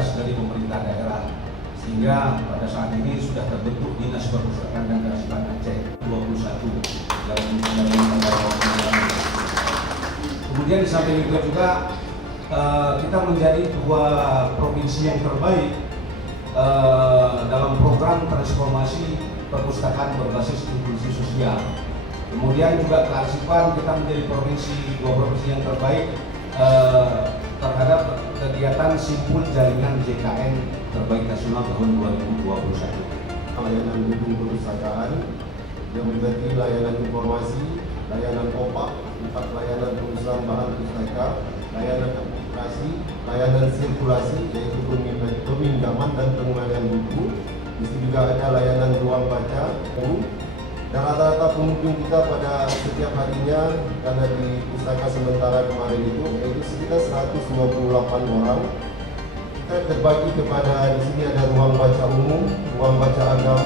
Dari pemerintah daerah, sehingga pada saat ini sudah terbentuk Dinas Perpustakaan dan Kearsipan Aceh 21 dalam kemudian di samping itu juga kita menjadi dua provinsi yang terbaik dalam program transformasi perpustakaan berbasis inklusi sosial. Kemudian juga kearsipan kita menjadi dua provinsi yang terbaik terhadap kegiatan simpul jaringan JKN terbaik nasional tahun 2021. Layanan gedung perpustakaan yang meliputi layanan informasi, layanan opak, layanan pengurusan bahan pustaka, layanan aplikasi, layanan sirkulasi yaitu peminjaman dan pengembalian buku. Di sini juga ada layanan ruang baca. Dan rata-rata pengunjung kita pada setiap harinya karena di pustaka sementara kemarin itu yaitu sekitar 128 orang. Kita terbagi kepada di sini ada ruang baca umum, ruang baca agama.